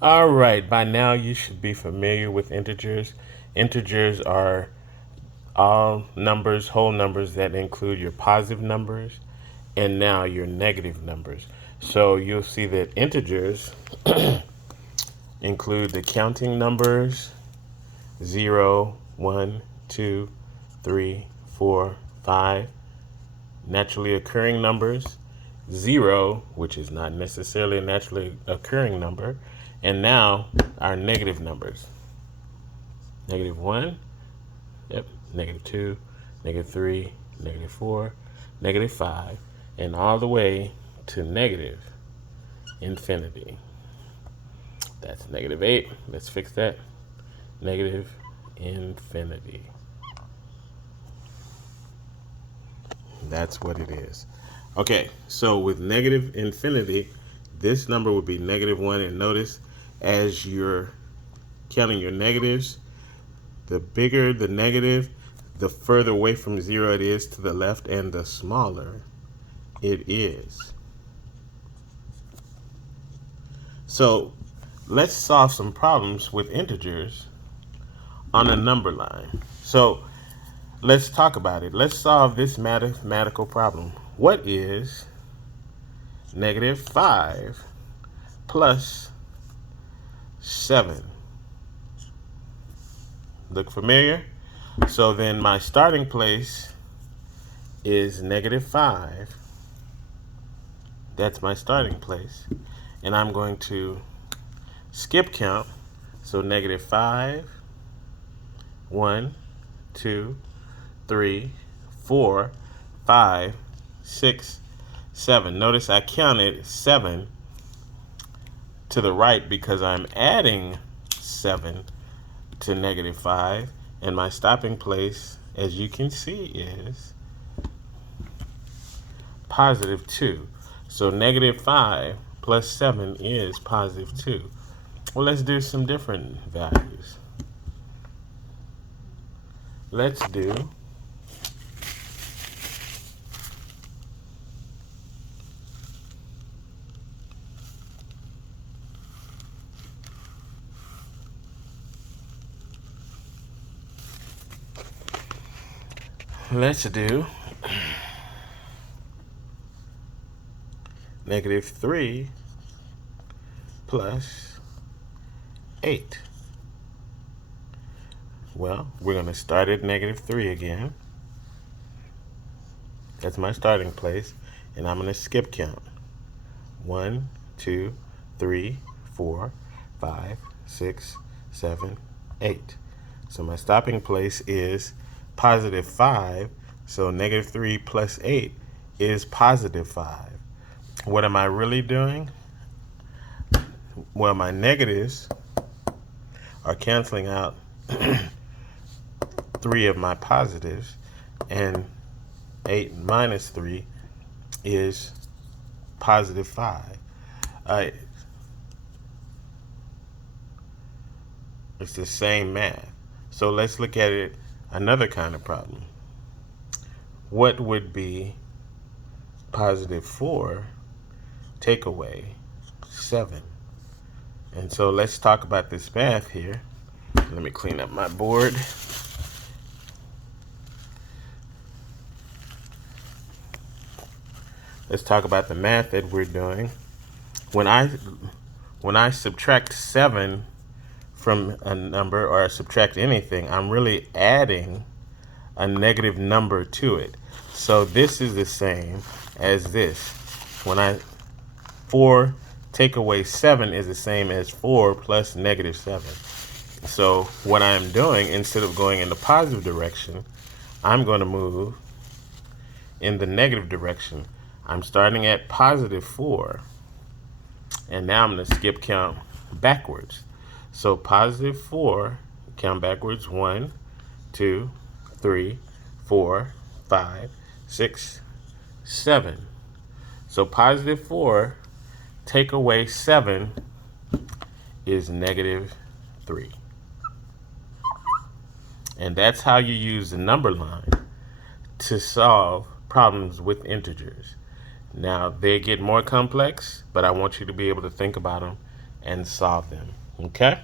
All right, by now you should be familiar with integers. Integers are all numbers, whole numbers that include your positive numbers and now your negative numbers. So you'll see that integers include the counting numbers 0, 1, 2, 3, 4, 5, naturally occurring numbers 0, which is not necessarily a naturally occurring number, and now our negative numbers -1, yep, -2, -3, -4, -5, and all the way to negative infinity. That's -8. Let's fix that. Negative infinity. That's what it is. Okay, so with negative infinity, this number would be -1. And notice as you're counting your negatives, the bigger the negative, the further away from 0 it is to the left, and the smaller it is. So let's solve some problems with integers on a number line. So let's talk about it. Let's solve this mathematical problem. What is -5 plus 7? Look familiar? So then my starting place is -5. That's my starting place. And I'm going to skip count. So -5, 1, 2, 3, 4, 5, 6, 7. Notice I counted 7 to the right because I'm adding 7 to -5. And my stopping place, as you can see, is +2. So -5 plus 7 is +2. Well, let's do some different values. Let's do -3 plus 8. Well, we're going to start at -3 again. That's my starting place. And I'm going to skip count. 1, 2, 3, 4, 5, 6, 7, 8. So my stopping place is +5. So -3 plus 8 is +5. What am I really doing? Well, my negatives are canceling out 3 of my positives, and 8 minus 3 is +5. It's the same math. So let's look at it another kind of problem. What would be +4 take away 7? And so let's talk about this math here. Let me clean up my board. Let's talk about the math that we're doing. When I subtract 7 from a number, or I subtract anything, I'm really adding a negative number to it. So this is the same as this. 4 take away 7 is the same as 4 plus -7. So what I'm doing, instead of going in the positive direction, I'm going to move in the negative direction. I'm starting at +4, and now I'm going to skip count backwards. So +4, count backwards, 1, 2, 3, 4, 5, 6, 7. So +4 take away 7 is -3. And that's how you use the number line to solve problems with integers. Now, they get more complex, but I want you to be able to think about them and solve them. Okay?